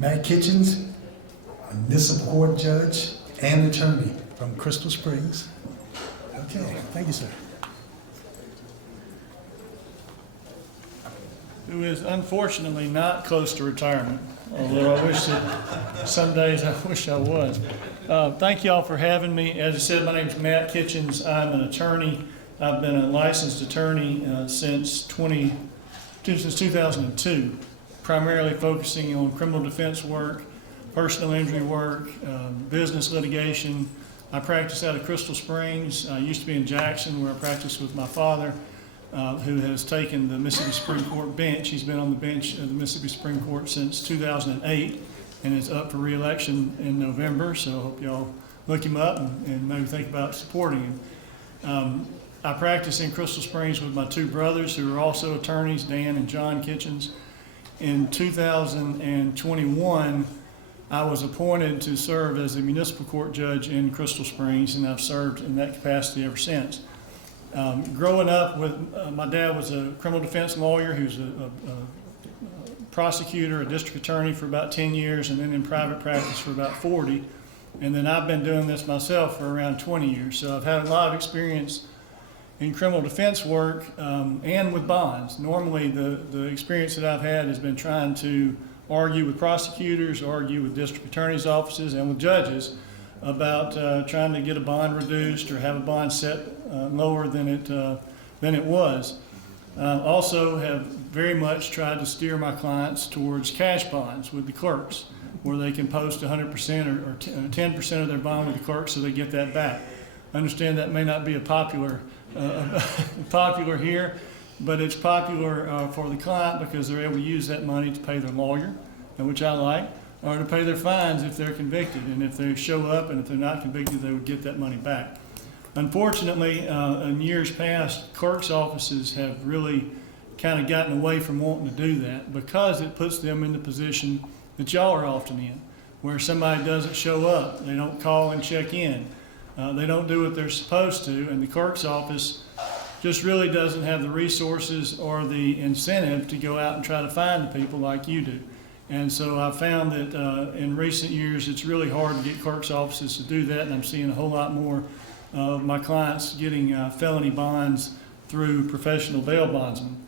Matt Kitchens, a municipal court judge and attorney from Crystal Springs. Okay, thank you, sir. Who is unfortunately not close to retirement, although I wish that some days I wish I was. Thank you all for having me. As I said, my name is Matt Kitchens. I'm an attorney. I've been a licensed attorney since 2002, primarily focusing on criminal defense work, personal injury work, business litigation. I practice out of Crystal Springs. I used to be in Jackson, where I practiced with my father, who has taken the Mississippi Supreme Court bench. He's been on the bench of the Mississippi Supreme Court since 2008 and is up for re-election in November, so I hope y'all look him up and maybe think about supporting him. I practice in Crystal Springs with my two brothers who are also attorneys, Dan and John Kitchens. In 2021, I was appointed to serve as a municipal court judge in Crystal Springs, and I've served in that capacity ever since. Growing up with, my dad was a criminal defense lawyer. He was a prosecutor, a district attorney for about 10 years, and then in private practice for about 40. And then I've been doing this myself for around 20 years. So I've had a lot of experience in criminal defense work and with bonds. Normally the experience that I've had has been trying to argue with prosecutors, argue with district attorneys' offices, and with judges about trying to get a bond reduced or have a bond set lower than it was. Also have very much tried to steer my clients towards cash bonds with the clerks, where they can post 100% or 10% of their bond with the clerk so they get that back. I understand that may not be a popular here, but it's popular for the client because they're able to use that money to pay their lawyer, which I like, or to pay their fines if they're convicted. And if they show up and if they're not convicted, they would get that money back. Unfortunately, in years past, clerks' offices have really kind of gotten away from wanting to do that because it puts them in the position that y'all are often in, where somebody doesn't show up, they don't call and check in. They don't do what they're supposed to, and the clerk's office just really doesn't have the resources or the incentive to go out and try to find the people like you do. And so I found that in recent years it's really hard to get clerk's offices to do that, and I'm seeing a whole lot more of my clients getting felony bonds through professional bail bondsmen.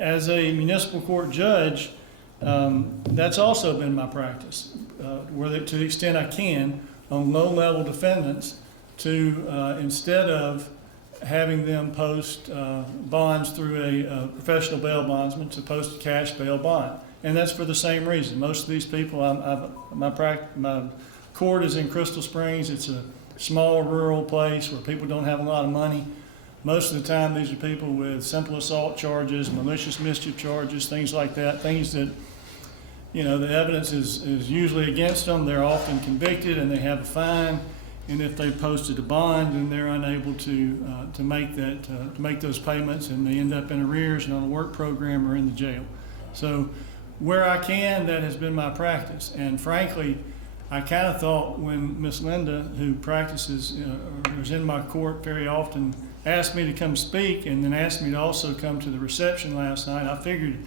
As a municipal court judge, that's also been my practice, to the extent I can, on low-level defendants to, instead of having them post bonds through a professional bail bondsman, to post a cash bail bond. And that's for the same reason. Most of these people, my court is in Crystal Springs. It's a small rural place where people don't have a lot of money. Most of the time these are people with simple assault charges, malicious mischief charges, things like that, things that, you know, the evidence is usually against them. They're often convicted and they have a fine, and if they posted a bond, then they're unable to make those payments, and they end up in arrears and on a work program or in the jail. So where I can, that has been my practice. And frankly, I kind of thought when Miss Linda, who practices or is in my court very often, asked me to come speak and then asked me to also come to the reception last night, I figured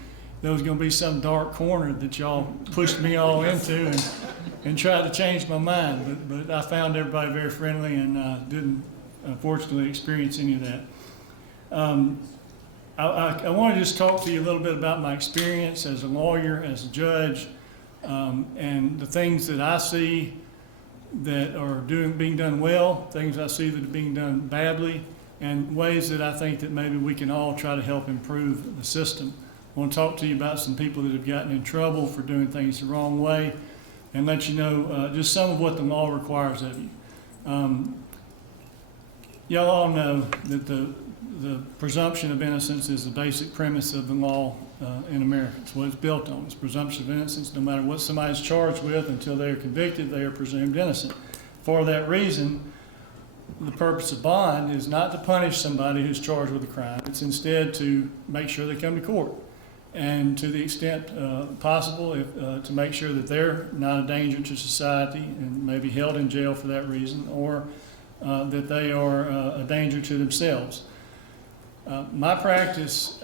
there was going to be some dark corner that y'all pushed me all into and tried to change my mind. But I found everybody very friendly and didn't, unfortunately, experience any of that. I want to just talk to you a little bit about my experience as a lawyer, as a judge, and the things that I see that are being done well, things I see that are being done badly, and ways that I think that maybe we can all try to help improve the system. I want to talk to you about some people that have gotten in trouble for doing things the wrong way and let you know just some of what the law requires of you. Y'all all know that the presumption of innocence is the basic premise of the law in America. It's what it's built on. It's presumption of innocence. No matter what somebody's charged with, until they are convicted, they are presumed innocent. For that reason, the purpose of bond is not to punish somebody who's charged with a crime. It's instead to make sure they come to court, and to the extent possible, to make sure that they're not a danger to society and may be held in jail for that reason, or that they are a danger to themselves. My practice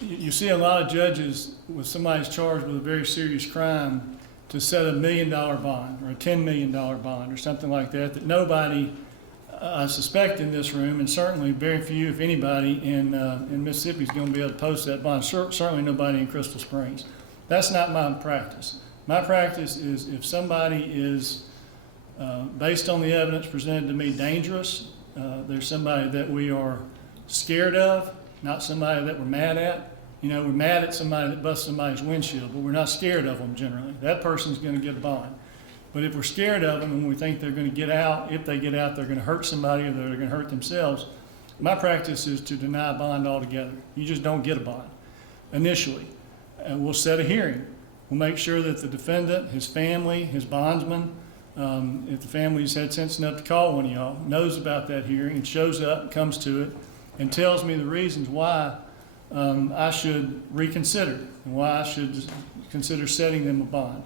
you see a lot of judges with somebody's charged with a very serious crime to set $1 million bond or a $10 million bond or something like that, that nobody, I suspect in this room, and certainly very few, if anybody, in Mississippi is going to be able to post that bond. Certainly nobody in Crystal Springs. That's not my practice. My practice is if somebody is, based on the evidence presented to me, dangerous, there's somebody that we are scared of, not somebody that we're mad at. You know, we're mad at somebody that busts somebody's windshield, but we're not scared of them generally. That person's going to get a bond. But if we're scared of them and we think they're going to get out, if they get out, they're going to hurt somebody or they're going to hurt themselves, my practice is to deny a bond altogether. You just don't get a bond initially. And we'll set a hearing. We'll make sure that the defendant, his family, his bondsman, if the family's had sense enough to call one of y'all, knows about that hearing and shows up, comes to it, and tells me the reasons why I should reconsider and why I should consider setting them a bond.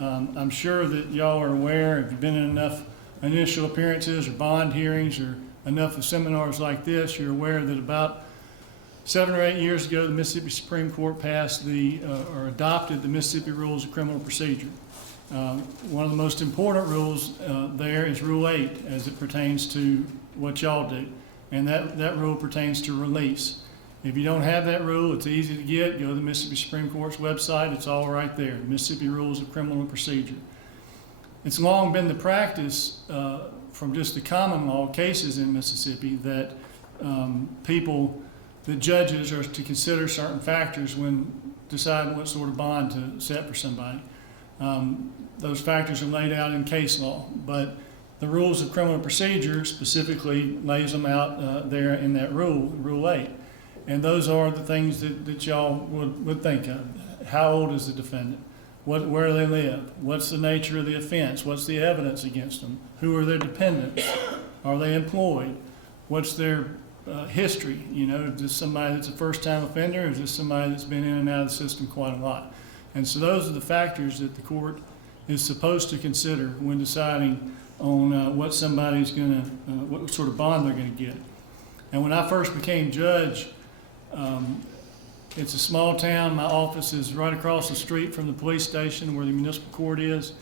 I'm sure that y'all are aware, if you've been in enough initial appearances or bond hearings or enough of seminars like this, you're aware that about 7 or 8 years ago, the Mississippi Supreme Court passed or adopted the Mississippi Rules of Criminal Procedure. One of the most important rules there is Rule 8 as it pertains to what y'all do. And that rule pertains to release. If you don't have that rule, it's easy to get. Go to the Mississippi Supreme Court's website. It's all right there, Mississippi Rules of Criminal Procedure. It's long been the practice from just the common law cases in Mississippi that that judges are to consider certain factors when deciding what sort of bond to set for somebody. Those factors are laid out in case law, but the Rules of Criminal Procedure specifically lays them out there in that Rule 8. And those are the things that y'all would think of. How old is the defendant? Where do they live? What's the nature of the offense? What's the evidence against them? Who are their dependents? Are they employed? What's their history? You know, is this somebody that's a first-time offender, or is this somebody that's been in and out of the system quite a lot? And so those are the factors that the court is supposed to consider when deciding on what somebody's going to, what sort of bond they're going to get. And when I first became judge, it's a small town. My office is right across the street from the police station where the municipal court is.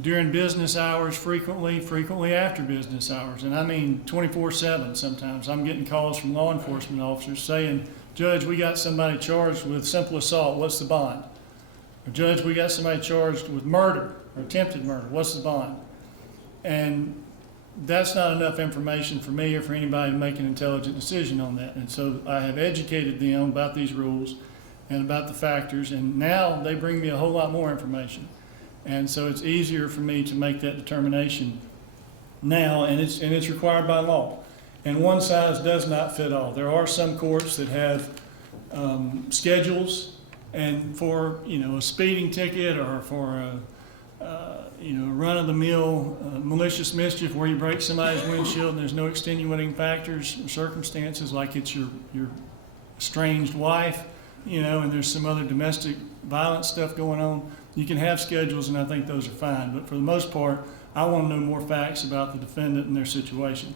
During business hours, frequently after business hours, and I mean 24/7 sometimes, I'm getting calls from law enforcement officers saying, "Judge, we got somebody charged with simple assault. What's the bond?" Or, "Judge, we got somebody charged with murder or attempted murder. What's the bond?" And that's not enough information for me or for anybody to make an intelligent decision on that. And so I have educated them about these rules and about the factors, and now they bring me a whole lot more information. And so it's easier for me to make that determination now, and it's required by law. And one size does not fit all. There are some courts that have schedules, and for a speeding ticket or for a run-of-the-mill malicious mischief where you break somebody's windshield and there's no extenuating factors or circumstances, like it's your estranged wife, and there's some other domestic violence stuff going on, you can have schedules, and I think those are fine. But for the most part, I want to know more facts about the defendant and their situation.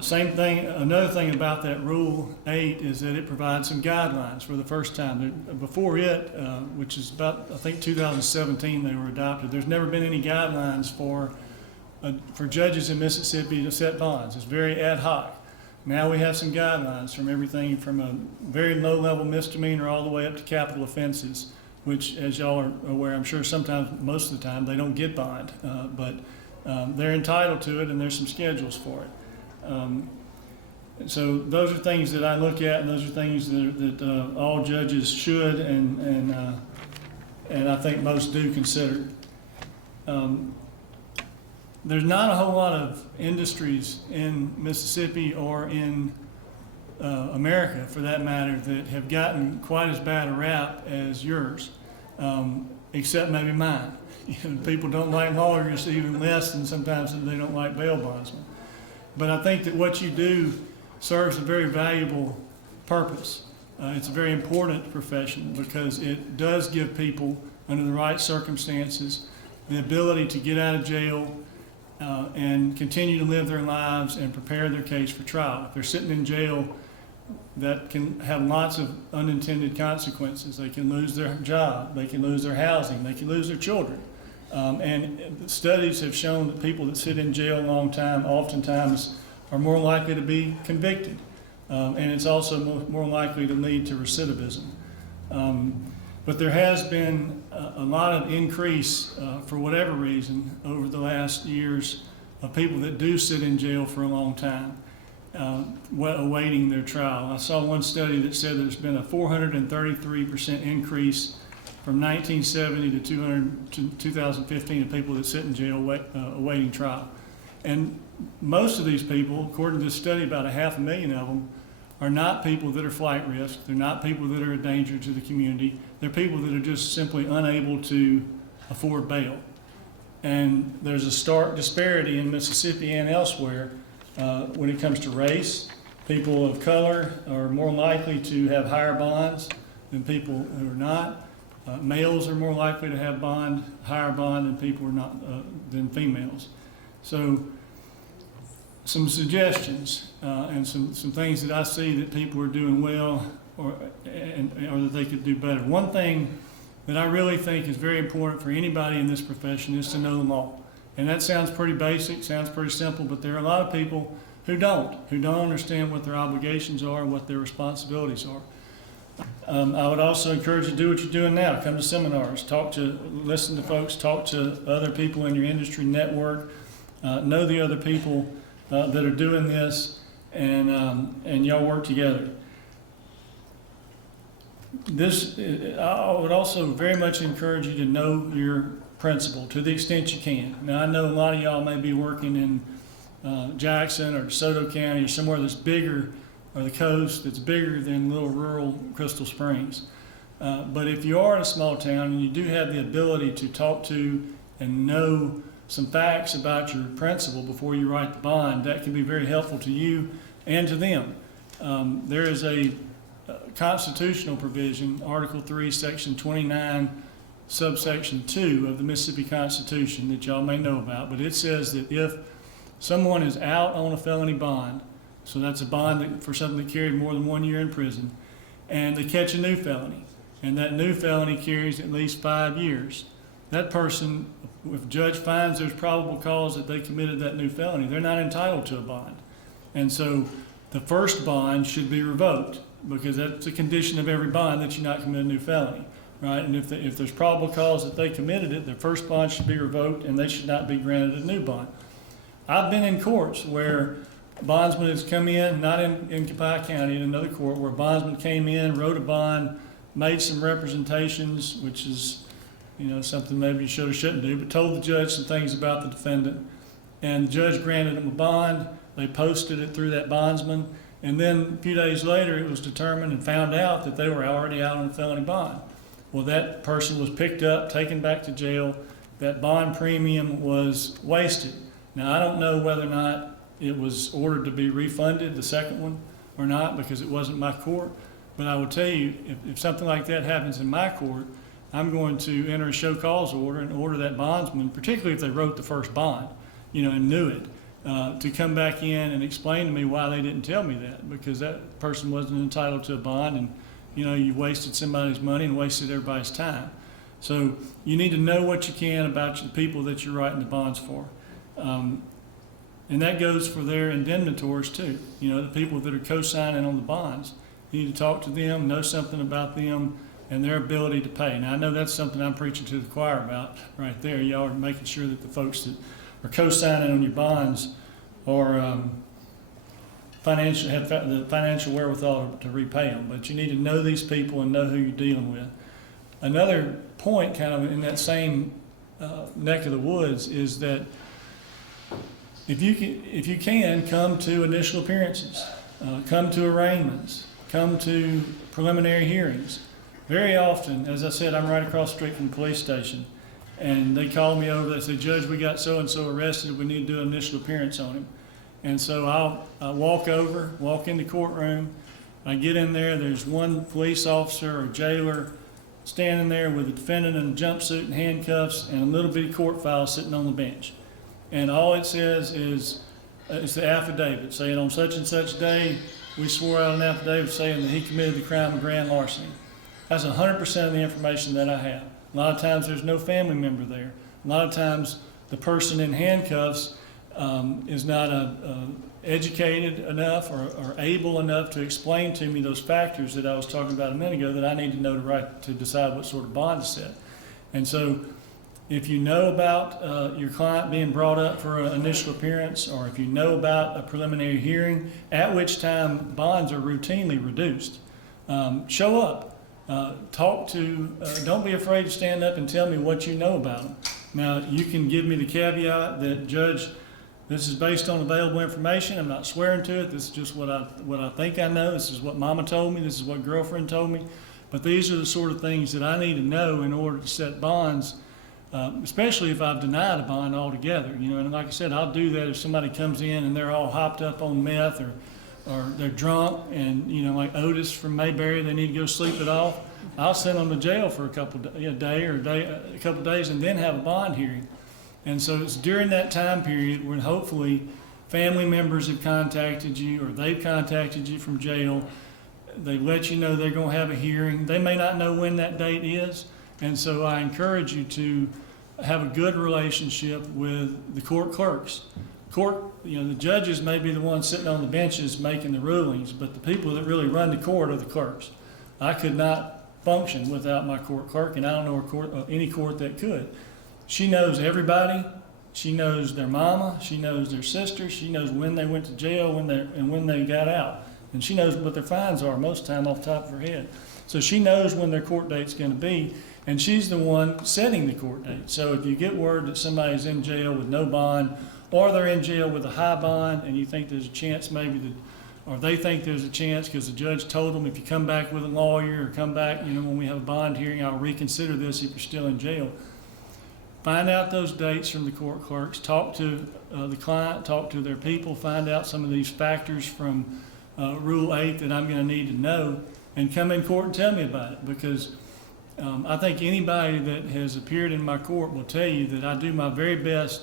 Same thing, another thing about that Rule 8 is that it provides some guidelines for the first time. Before it, which is about, I think 2017 they were adopted, there's never been any guidelines for judges in Mississippi to set bonds. It's very ad hoc. Now we have some guidelines from everything from a very low-level misdemeanor all the way up to capital offenses, which, as y'all are aware, I'm sure sometimes, most of the time, they don't get bond, but they're entitled to it, and there's some schedules for it. So those are things that I look at, and those are things that all judges should and I think most do consider. There's not a whole lot of industries in Mississippi or in America, for that matter, that have gotten quite as bad a rap as yours, except maybe mine. People don't like lawyers even less than sometimes they don't like bail bondsmen. But I think that what you do serves a very valuable purpose. It's a very important profession because it does give people, under the right circumstances, the ability to get out of jail and continue to live their lives and prepare their case for trial. If they're sitting in jail that can have lots of unintended consequences. They can lose their job, they can lose their housing, they can lose their children. And studies have shown that people that sit in jail a long time oftentimes are more likely to be convicted. And it's also more likely to lead to recidivism. But there has been a lot of increase, for whatever reason, over the last years of people that do sit in jail for a long time, awaiting their trial. I saw one study that said there's been a 433% increase from 1970 to 2015 of people that sit in jail awaiting trial. And most of these people, according to this study, about 500,000 of them, are not people that are flight risk. They're not people that are a danger to the community. They're people that are just simply unable to afford bail. And there's a stark disparity in Mississippi and elsewhere when it comes to race. People of color are more likely to have higher bonds than people who are not. Males are more likely to have higher bond than people are not than females. So some suggestions and some things that I see that people are doing well or that they could do better. One thing that I really think is very important for anybody in this profession is to know the law. And that sounds pretty basic, sounds pretty simple, but there are a lot of people who don't understand what their obligations are and what their responsibilities are. I would also encourage you to do what you're doing now. Come to seminars, listen to folks, talk to other people in your industry network, know the other people that are doing this, and y'all work together. I would also very much encourage you to know your principal to the extent you can. Now, I know a lot of y'all may be working in Jackson or DeSoto County or somewhere that's bigger, or the coast that's bigger than little rural Crystal Springs. But if you are in a small town and you do have the ability to talk to and know some facts about your principal before you write the bond, that can be very helpful to you and to them. There is a constitutional provision, Article 3, Section 29, subsection 2 of the Mississippi Constitution that y'all may know about, but it says that if someone is out on a felony bond, so that's a bond for something that carried more than 1 year in prison, and they catch a new felony, and that new felony carries at least 5 years, that person, if the judge finds there's probable cause that they committed that new felony, they're not entitled to a bond. And so the first bond should be revoked, because that's a condition of every bond that you not commit a new felony, right? And if there's probable cause that they committed it, their first bond should be revoked and they should not be granted a new bond. I've been in courts where bondsman has come in, not in Copiah County, in another court, where a bondsman came in, wrote a bond, made some representations, which is, something maybe you should or shouldn't do, but told the judge some things about the defendant, and the judge granted him a bond. They posted it through that bondsman, and then a few days later it was determined and found out that they were already out on a felony bond. Well, that person was picked up, taken back to jail. That bond premium was wasted. Now, I don't know whether or not it was ordered to be refunded, the second one, or not, because it wasn't my court. But I will tell you, if something like that happens in my court, I'm going to enter a show cause order and order that bondsman, particularly if they wrote the first bond, and knew it, to come back in and explain to me why they didn't tell me that, because that person wasn't entitled to a bond, and you wasted somebody's money and wasted everybody's time. So you need to know what you can about the people that you're writing the bonds for. And that goes for their indemnitors too. The people that are co-signing on the bonds. You need to talk to them, know something about them and their ability to pay. Now, I know that's something I'm preaching to the choir about right there. Y'all are making sure that the folks that are co-signing on your bonds are have the financial wherewithal to repay them. But you need to know these people and know who you're dealing with. Another point kind of in that same neck of the woods is that if you can, come to initial appearances, come to arraignments, come to preliminary hearings. Very often, as I said, I'm right across the street from the police station, and they call me over, they say, Judge, we got so-and-so arrested, we need to do an initial appearance on him. And so I'll walk in the courtroom, I get in there, there's one police officer or jailer standing there with a defendant in a jumpsuit and handcuffs and a little bitty court file sitting on the bench. And all it says is, it's the affidavit saying on such and such day, we swore out an affidavit saying that he committed the crime of grand larceny. That's 100% of the information that I have. A lot of times there's no family member there. A lot of times the person in handcuffs is not educated enough or able enough to explain to me those factors that I was talking about a minute ago that I need to know to decide what sort of bond to set. And so if you know about your client being brought up for an initial appearance, or if you know about a preliminary hearing, at which time bonds are routinely reduced, show up. Don't be afraid to stand up and tell me what you know about them. Now, you can give me the caveat that, Judge, this is based on available information. I'm not swearing to it. This is just what I think I know. This is what Mama told me. This is what girlfriend told me. But these are the sort of things that I need to know in order to set bonds, especially if I've denied a bond altogether. You know, and like I said, I'll do that if somebody comes in and they're all hopped up on meth or they're drunk and, you know, like Otis from Mayberry, they need to go sleep it off. I'll send them to jail for a couple of days and then have a bond hearing. And so it's during that time period when hopefully family members have contacted you or they've contacted you from jail. They let you know they're going to have a hearing. They may not know when that date is. And so I encourage you to have a good relationship with the court clerks. The judges may be the ones sitting on the benches making the rulings, but the people that really run the court are the clerks. I could not function without my court clerk, and I don't know any court that could. She knows everybody. She knows their mama. She knows their sister. She knows when they went to jail and when they got out. And she knows what their fines are most of the time off the top of her head. So she knows when their court date's going to be, and she's the one setting the court date. So if you get word that somebody's in jail with no bond, or they're in jail with a high bond, and you think there's a chance or they think there's a chance because the judge told them if you come back with a lawyer or come back, you know, when we have a bond hearing, I'll reconsider this if you're still in jail. Find out those dates from the court clerks, talk to the client, talk to their people, find out some of these factors from Rule 8 that I'm going to need to know, and come in court and tell me about it, because I think anybody that has appeared in my court will tell you that I do my very best.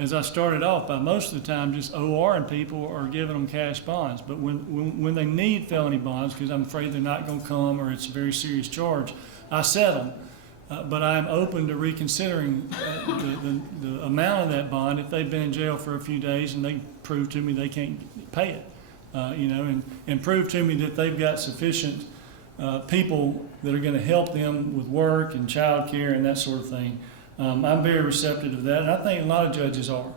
As I started off, by most of the time just ORing people or giving them cash bonds. But when they need felony bonds, because I'm afraid they're not going to come or it's a very serious charge, I set them. But I'm open to reconsidering the amount of that bond if they've been in jail for a few days and they prove to me they can't pay it. And prove to me that they've got sufficient people that are going to help them with work and child care and that sort of thing. I'm very receptive to that, and I think a lot of judges are.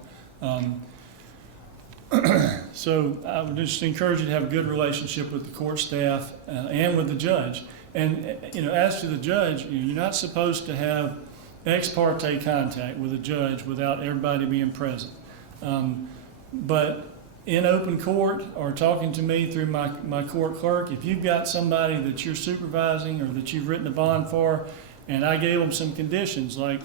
So I would just encourage you to have a good relationship with the court staff and with the judge. And as to the judge, you're not supposed to have ex parte contact with a judge without everybody being present. But in open court or talking to me through my court clerk, if you've got somebody that you're supervising or that you've written a bond for, and I gave them some conditions like,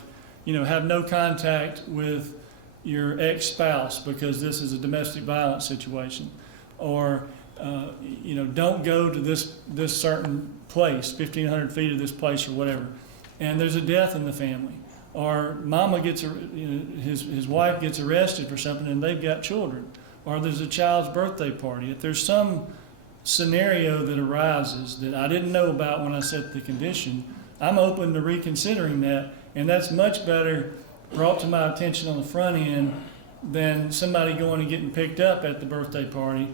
have no contact with your ex-spouse because this is a domestic violence situation, or don't go to this certain place, 1,500 feet of this place or whatever, and there's a death in the family, or mama gets his wife gets arrested for something and they've got children, or there's a child's birthday party. If there's some scenario that arises that I didn't know about when I set the condition, I'm open to reconsidering that. And that's much better brought to my attention on the front end than somebody going and getting picked up at the birthday party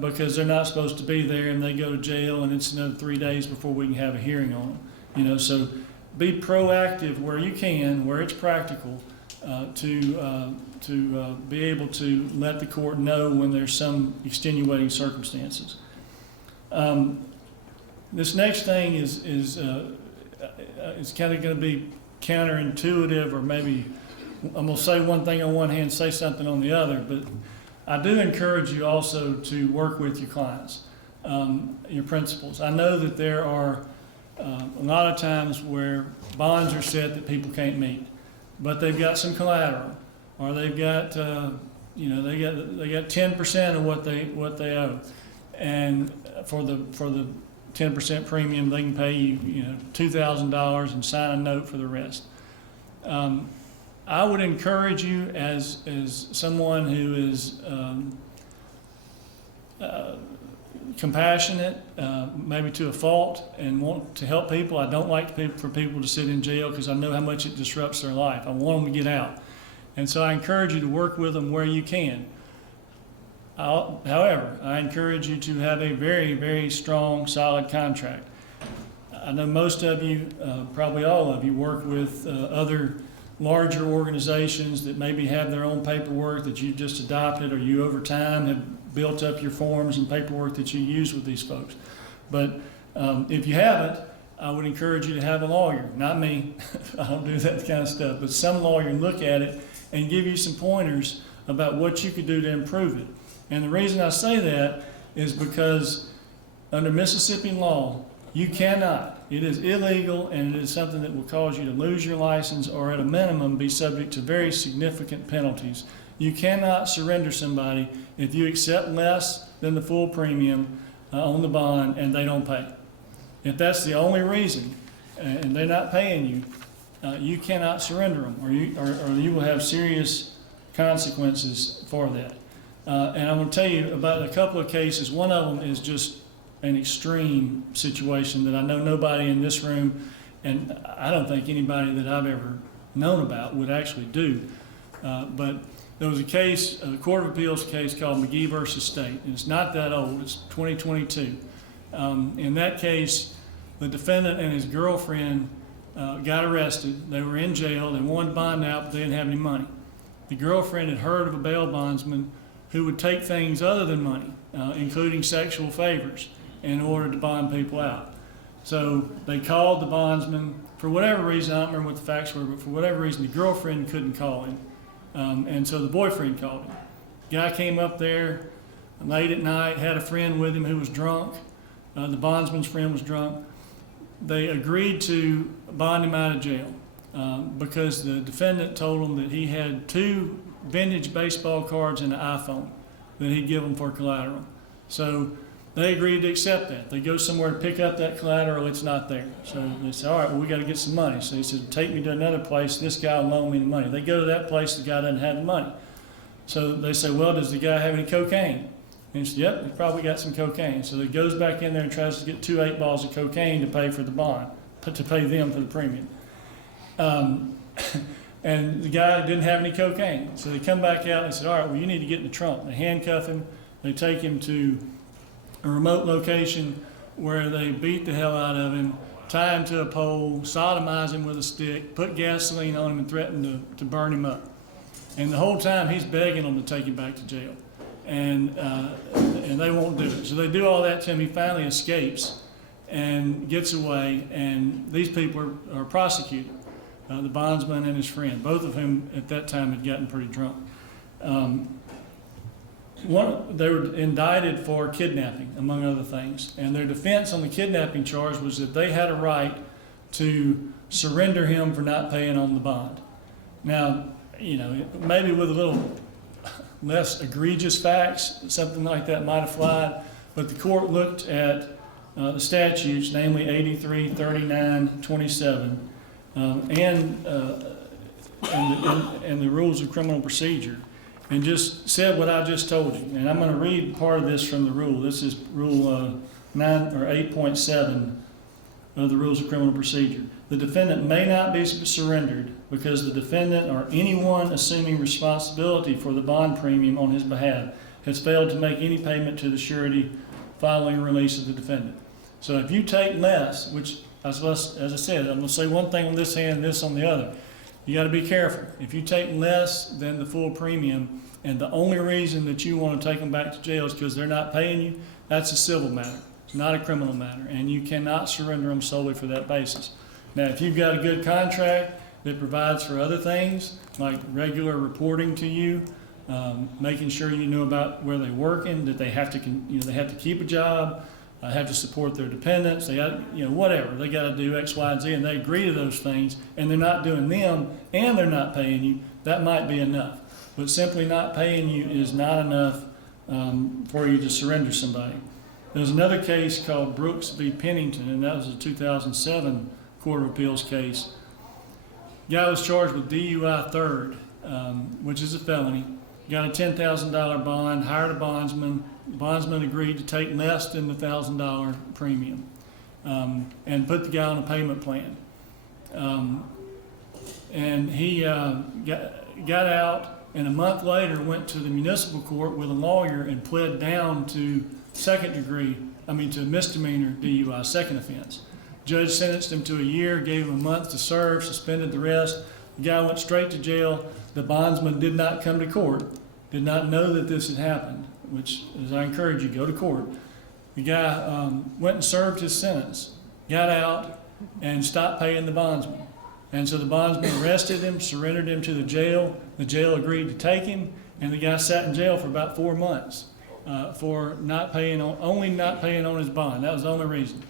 because they're not supposed to be there and they go to jail and it's another 3 days before we can have a hearing on them. So be proactive where you can, where it's practical, to be able to let the court know when there's some extenuating circumstances. This next thing is kind of going to be counterintuitive, or maybe I'm going to say one thing on one hand, say something on the other, but I do encourage you also to work with your clients, your principals. I know that there are a lot of times where bonds are set that people can't meet, but they've got some collateral, or they've got they got 10% of what they owe, and for the 10% premium, they can pay you, $2,000 and sign a note for the rest. I would encourage you as someone who is compassionate, maybe to a fault, and want to help people. I don't like for people to sit in jail because I know how much it disrupts their life. I want them to get out. And so I encourage you to work with them where you can. However, I encourage you to have a very, very strong, solid contract. I know most of you, probably all of you, work with other larger organizations that maybe have their own paperwork that you just adopted, or you over time have built up your forms and paperwork that you use with these folks. But if you haven't, I would encourage you to have a lawyer, not me. I don't do that kind of stuff, but some lawyer, and look at it and give you some pointers about what you could do to improve it. And the reason I say that is because under Mississippi law, you cannot, it is illegal, and it is something that will cause you to lose your license, or at a minimum be subject to very significant penalties. You cannot surrender somebody if you accept less than the full premium on the bond and they don't pay. If that's the only reason and they're not paying you, you cannot surrender them, or you will have serious consequences for that. And I'm going to tell you about a couple of cases. One of them is just an extreme situation that I know nobody in this room, and I don't think anybody that I've ever known about would actually do. But there was a case, a Court of Appeals case called McGee versus State, and it's not that old, it's 2022. In that case, the defendant and his girlfriend got arrested. They were in jail, they wanted bond out, but they didn't have any money. The girlfriend had heard of a bail bondsman who would take things other than money, including sexual favors, in order to bond people out. So they called the bondsman. For whatever reason, I don't remember what the facts were, but for whatever reason, the girlfriend couldn't call him. And so the boyfriend called him. Guy came up there late at night, had a friend with him who was drunk. The bondsman's friend was drunk. They agreed to bond him out of jail because the defendant told them that he had 2 vintage baseball cards and an iPhone that he'd give them for collateral. So they agreed to accept that. They go somewhere to pick up that collateral, it's not there. So they said, all right, well, we got to get some money. So he said, take me to another place, this guy will loan me the money. They go to that place, the guy doesn't have the money. So they say, well, does the guy have any cocaine? And he said, yep, he's probably got some cocaine. So he goes back in there and tries to get 2 8-balls of cocaine to pay for the bond, to pay them for the premium. And the guy didn't have any cocaine. So they come back out and said, all right, well, you need to get in the trunk. They handcuff him. They take him to a remote location where they beat the hell out of him, tie him to a pole, sodomize him with a stick, put gasoline on him, and threaten to burn him up. And the whole time he's begging them to take him back to jail. And they won't do it. So they do all that to him. He finally escapes and gets away, and these people are prosecuted. The bondsman and his friend, both of whom at that time had gotten pretty drunk. They were indicted for kidnapping, among other things, and their defense on the kidnapping charge was that they had a right to surrender him for not paying on the bond. Now, you know, maybe with a little less egregious facts, something like that might have flied, but the court looked at the statutes, namely 83, 39, 27, and the rules of criminal procedure, and just said what I just told you. And I'm going to read part of this from the rule. This is Rule 9 or 8.7 of the Rules of Criminal Procedure. The defendant may not be surrendered because the defendant or anyone assuming responsibility for the bond premium on his behalf has failed to make any payment to the surety following release of the defendant. So if you take less, which as I said, I'm going to say one thing on this hand and this on the other. You got to be careful. If you take less than the full premium, and the only reason that you want to take them back to jail is because they're not paying you, that's a civil matter. It's not a criminal matter, and you cannot surrender them solely for that basis. Now, if you've got a good contract that provides for other things, like regular reporting to you, making sure you know about where they're working, that they have to keep a job, have to support their dependents, they got, whatever, they got to do X, Y, and Z, and they agree to those things, and they're not doing them, and they're not paying you, that might be enough. But simply not paying you is not enough for you to surrender somebody. There's another case called Brooks v. Pennington, and that was a 2007 Court of Appeals case. Guy was charged with DUI third, which is a felony. got a $10,000 bond, hired a bondsman. Bondsman agreed to take less than the $1,000 premium, and put the guy on a payment plan. And he got out, and a month later went to the municipal court with a lawyer and pled down to to misdemeanor DUI, second offense. Judge sentenced him to a year, gave him a month to serve, suspended the rest. The guy went straight to jail. The bondsman did not come to court, did not know that this had happened, which, as I encourage you, go to court. The guy went and served his sentence, got out, and stopped paying the bondsman. And so the bondsman arrested him, surrendered him to the jail. The jail agreed to take him, and the guy sat in jail for about 4 months for only not paying on his bond. That was the only reason.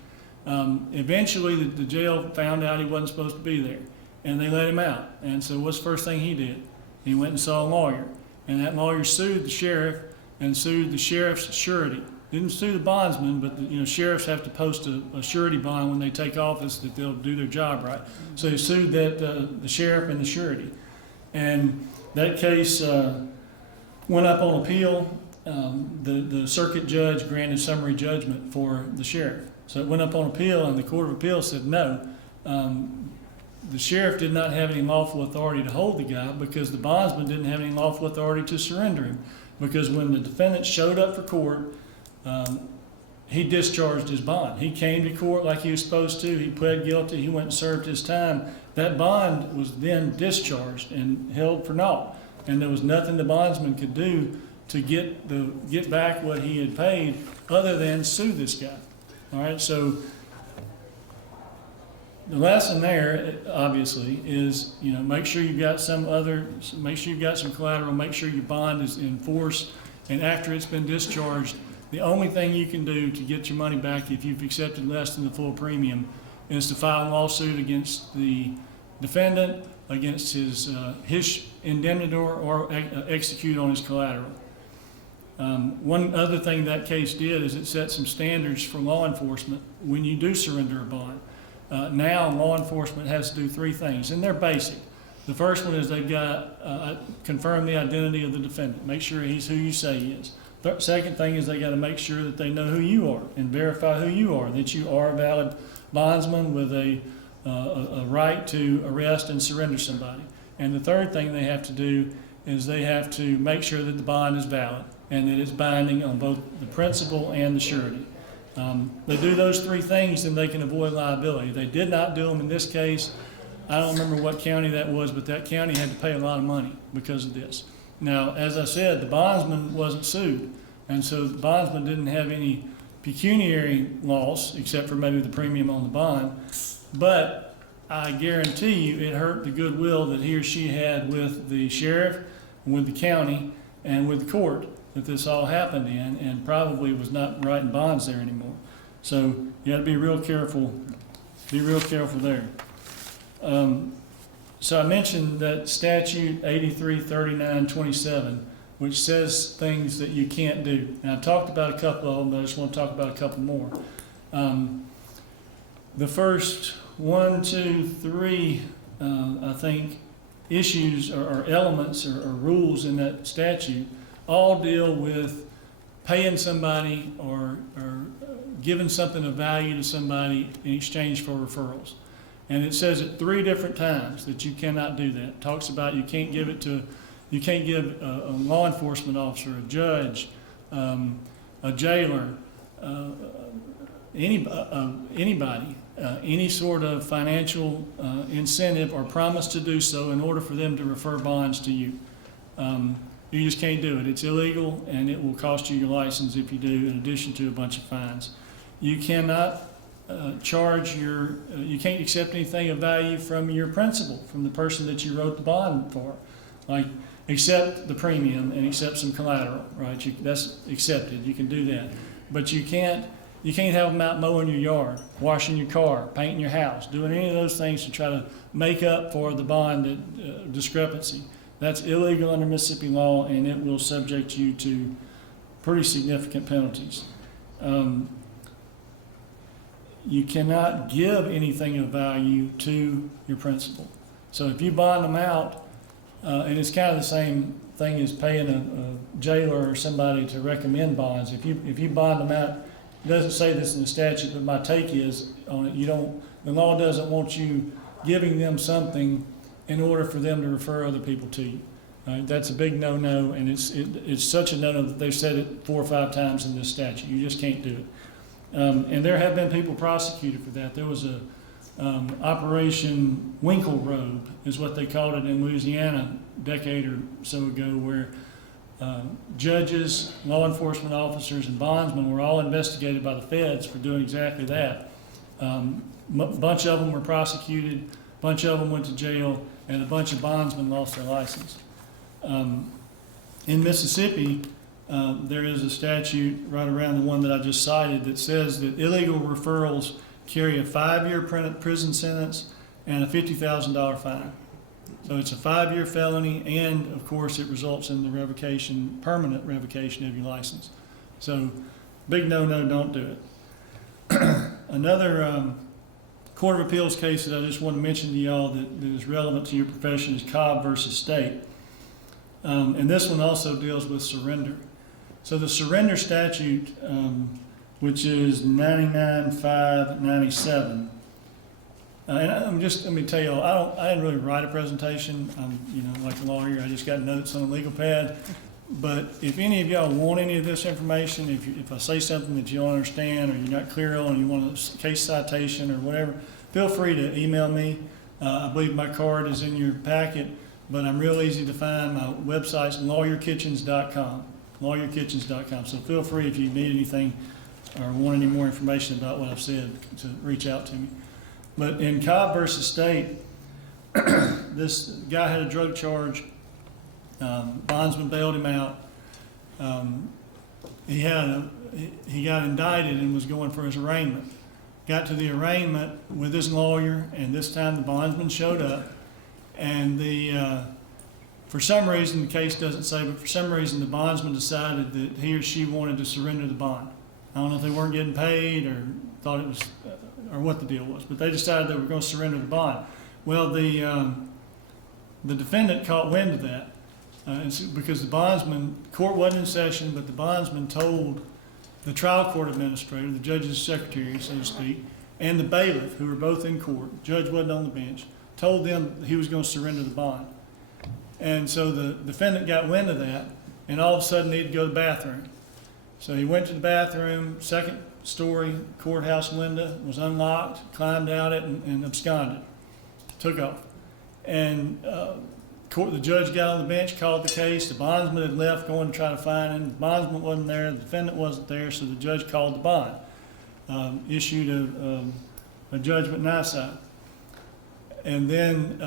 Eventually, the jail found out he wasn't supposed to be there, and they let him out. And so what's the first thing he did? He went and saw a lawyer, and that lawyer sued the sheriff and sued the sheriff's surety. Didn't sue the bondsman, but sheriffs have to post a surety bond when they take office that they'll do their job right. So he sued the sheriff and the surety, and that case went up on appeal. The circuit judge granted summary judgment for the sheriff. So it went up on appeal, and the Court of Appeals said no. The sheriff did not have any lawful authority to hold the guy because the bondsman didn't have any lawful authority to surrender him. Because when the defendant showed up for court, he discharged his bond. He came to court like he was supposed to. He pled guilty. He went and served his time. That bond was then discharged and held for naught. And there was nothing the bondsman could do to get back what he had paid other than sue this guy. All right, so the lesson there, obviously, is make sure you've got some collateral, make sure your bond is in force, and after it's been discharged, the only thing you can do to get your money back if you've accepted less than the full premium is to file a lawsuit against the defendant, against his indemnitor, or execute on his collateral. One other thing that case did is it set some standards for law enforcement when you do surrender a bond. Now law enforcement has to do 3 things, and they're basic. The first one is they've got to confirm the identity of the defendant, make sure he's who you say he is. Second thing is they got to make sure that they know who you are and verify who you are, that you are a valid bondsman with a right to arrest and surrender somebody. And the third thing they have to do is they have to make sure that the bond is valid and that it's binding on both the principal and the surety. They do those 3 things, then they can avoid liability. They did not do them in this case. I don't remember what county that was, but that county had to pay a lot of money because of this. Now, as I said, the bondsman wasn't sued, and so the bondsman didn't have any pecuniary loss except for maybe the premium on the bond, but I guarantee you it hurt the goodwill that he or she had with the sheriff, with the county, and with the court that this all happened in, and probably was not writing bonds there anymore. So you got to be real careful. Be real careful there. So I mentioned that statute 833927, which says things that you can't do. And I've talked about a couple of them, but I just want to talk about a couple more. The first 1, 2, 3, I think, issues or elements or rules in that statute all deal with paying somebody or giving something of value to somebody in exchange for referrals. And it says it 3 different times that you cannot do that. It talks about you can't give a law enforcement officer, a judge, a jailer, anybody, any sort of financial incentive or promise to do so in order for them to refer bonds to you. You just can't do it. It's illegal, and it will cost you your license if you do, in addition to a bunch of fines. You cannot you can't accept anything of value from your principal, from the person that you wrote the bond for. Like, accept the premium and accept some collateral, right? That's accepted. You can do that. But you can't have them out mowing your yard, washing your car, painting your house, doing any of those things to try to make up for the bond discrepancy. That's illegal under Mississippi law, and it will subject you to pretty significant penalties. You cannot give anything of value to your principal. So if you bond them out, and it's kind of the same thing as paying a jailer or somebody to recommend bonds. If you bond them out, it doesn't say this in the statute, but my take is on it, the law doesn't want you giving them something in order for them to refer other people to you. That's a big no-no, and it's such a no-no that they've said it 4 or 5 times in this statute. You just can't do it. And there have been people prosecuted for that. There was a Operation Winkle Robe is what they called it in Louisiana a decade or so ago, where judges, law enforcement officers, and bondsmen were all investigated by the feds for doing exactly that. A bunch of them were prosecuted, a bunch of them went to jail, and a bunch of bondsmen lost their license. In Mississippi, there is a statute right around the one that I just cited that says that illegal referrals carry a 5-year prison sentence and a $50,000 fine. So it's a 5-year felony, and of course it results in the permanent revocation of your license. So big no-no, don't do it. Another Court of Appeals case that I just want to mention to y'all that is relevant to your profession is Cobb versus State. And this one also deals with surrender. So the surrender statute, which is 99-597. And let me tell you all, I didn't really write a presentation. I'm, like a lawyer, I just got notes on a legal pad. But if any of y'all want any of this information, if I say something that you don't understand or you're not clear on, you want a case citation or whatever, feel free to email me. I believe my card is in your packet, but I'm real easy to find. My website's lawyerkitchens.com, lawyerkitchens.com. So feel free if you need anything or want any more information about what I've said to reach out to me. But in Cobb versus State, this guy had a drug charge. Bondsman bailed him out. He got indicted and was going for his arraignment. Got to the arraignment with his lawyer, and this time the bondsman showed up. And for some reason, the case doesn't say, but for some reason the bondsman decided that he or she wanted to surrender the bond. I don't know if they weren't getting paid or thought it was, or what the deal was, but they decided they were going to surrender the bond. Well, the defendant caught wind of that. Because the bondsman, court wasn't in session, but the bondsman told the trial court administrator, the judge's secretary, so to speak, and the bailiff, who were both in court, the judge wasn't on the bench, told them he was going to surrender the bond. And so the defendant got wind of that, and all of a sudden needed to go to the bathroom. So he went to the bathroom, second story courthouse window was unlocked, climbed out it, and absconded, took off. And the judge got on the bench, called the case. The bondsman had left going to try to find him. The bondsman wasn't there. The defendant wasn't there, so the judge called the bond, issued a judgment NISI. And then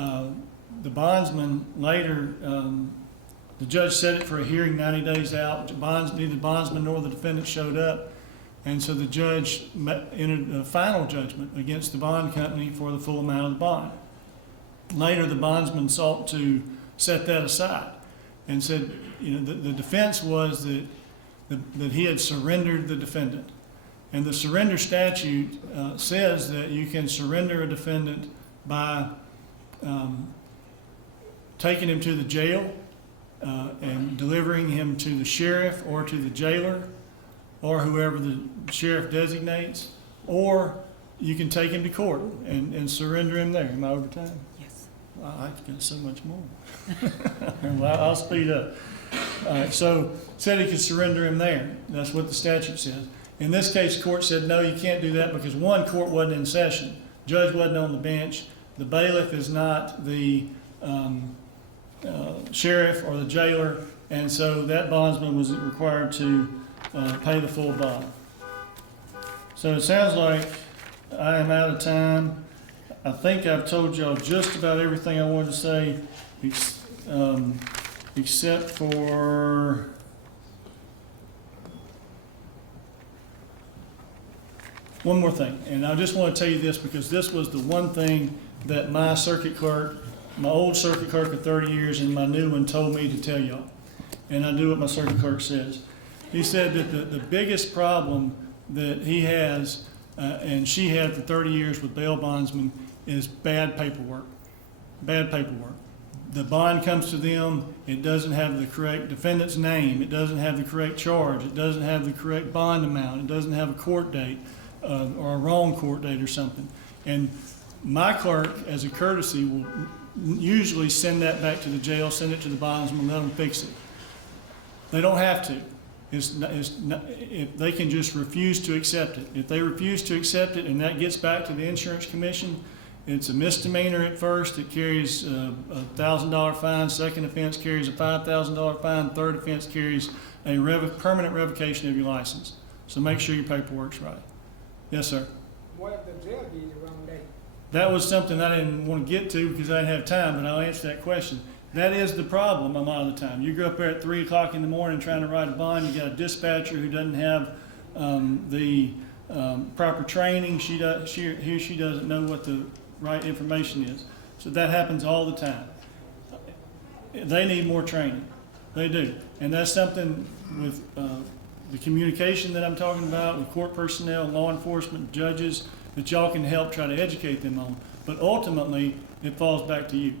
the bondsman later, the judge set it for a hearing 90 days out. Neither the bondsman nor the defendant showed up. And so the judge entered a final judgment against the bond company for the full amount of the bond. Later, the bondsman sought to set that aside and said, the defense was that he had surrendered the defendant. And the surrender statute says that you can surrender a defendant by taking him to the jail and delivering him to the sheriff or to the jailer or whoever the sheriff designates, or you can take him to court and surrender him there. Am I over time? I've got so much more. Well, I'll speed up. All right, so said he could surrender him there. That's what the statute says. In this case, court said, no, you can't do that because one, court wasn't in session. Judge wasn't on the bench. The bailiff is not the sheriff or the jailer, and so that bondsman was required to pay the full bond. So it sounds like I am out of time. I think I've told y'all just about everything I wanted to say, except for one more thing. And I just want to tell you this because this was the one thing that my circuit clerk, my old circuit clerk of 30 years and my new one told me to tell y'all. And I do what my circuit clerk says. He said that the biggest problem that he has, and she had for 30 years with bail bondsmen, is bad paperwork. Bad paperwork. the bond comes to them, it doesn't have the correct defendant's name, it doesn't have the correct charge, it doesn't have the correct bond amount, it doesn't have a court date, or a wrong court date or something. And my clerk, as a courtesy, will usually send that back to the jail, send it to the bondsman, let them fix it. They don't have to. If they can just refuse to accept it. If they refuse to accept it and that gets back to the insurance commission, it's a misdemeanor at first. It carries a $1,000 fine. Second offense carries a $5,000 fine. Third offense carries a permanent revocation of your license. So make sure your paperwork's right. Yes, sir. What if the jail did the wrong day? That was something I didn't want to get to because I didn't have time, but I'll answer that question. That is the problem a lot of the time. You go up there at 3 o'clock in the morning trying to write a bond, you got a dispatcher who doesn't have the proper training. He or she doesn't know what the right information is. So that happens all the time. They need more training. They do. And that's something with the communication that I'm talking about with court personnel, law enforcement, judges, that y'all can help try to educate them on. But ultimately, it falls back to you.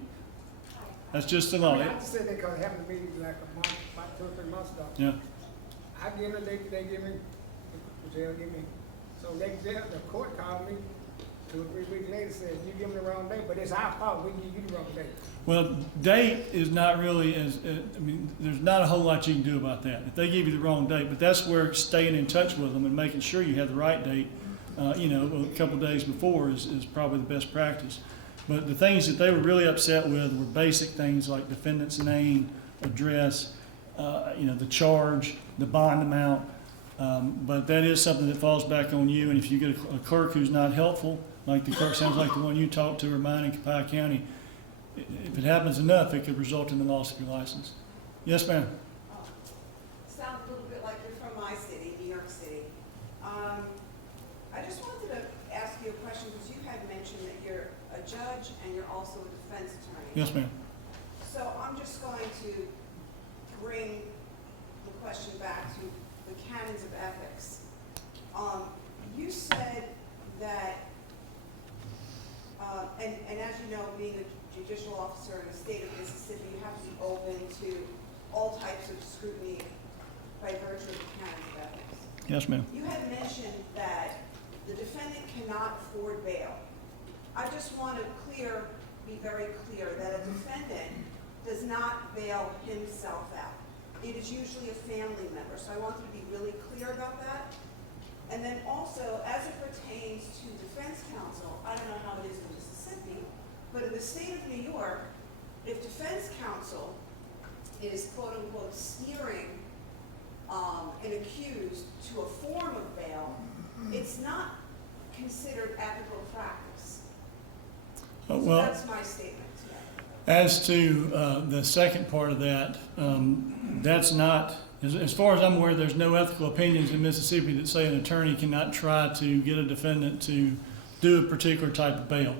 That's just the law. I have to say that because it happened to me like a month, about 2 or 3 months ago. Yeah. I give them, they give me, the jail give me. So the court called me 2 or 3 weeks later, said, you give them the wrong date, but it's our fault, we give you the wrong date. Well, date is not really there's not a whole lot you can do about that. If they give you the wrong date, but that's where staying in touch with them and making sure you have the right date, a couple days before is probably the best practice. But the things that they were really upset with were basic things like defendant's name, address, the charge, the bond amount. But that is something that falls back on you. And if you get a clerk who's not helpful, like the clerk sounds like the one you talked to, or mine in Copiah County, if it happens enough, it could result in the loss of your license. Yes, ma'am. Sounds a little bit like you're from my city, New York City. I just wanted to ask you a question because you had mentioned that you're a judge and you're also a defense attorney. Yes, ma'am. So I'm just going to bring the question back to the canons of ethics. You said that, and as you know, being a judicial officer in the state of Mississippi, you have to be open to all types of scrutiny by virtue of the canons of ethics. Yes, ma'am. You had mentioned that the defendant cannot afford bail. I just want to be very clear that a defendant does not bail himself out. It is usually a family member, so I want to be really clear about that. And then also, as it pertains to defense counsel, I don't know how it is in Mississippi, but in the state of New York, if defense counsel is quote-unquote steering an accused to a form of bail, it's not considered ethical practice. So Well, that's my statement today. as to the second part of that, that's not, as far as I'm aware, there's no ethical opinions in Mississippi that say an attorney cannot try to get a defendant to do a particular type of bail.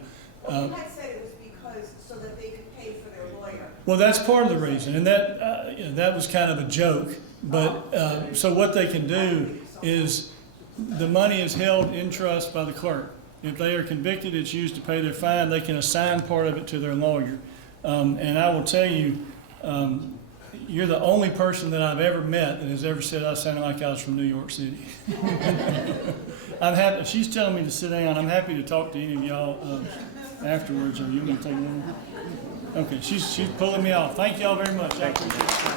Well, you had said it was because so that they could pay for their lawyer. Well, that's part of the reason, and that was kind of a joke. But so what they can do is the money is held in trust by the clerk. If they are convicted, it's used to pay their fine. They can assign part of it to their lawyer. And I will tell you, you're the only person that I've ever met that has ever said I sounded like I was from New York City. I'm happy. She's telling me to sit down. I'm happy to talk to any of y'all afterwards. Or you want to take one? Okay, she's pulling me off. Thank y'all very much. I appreciate it.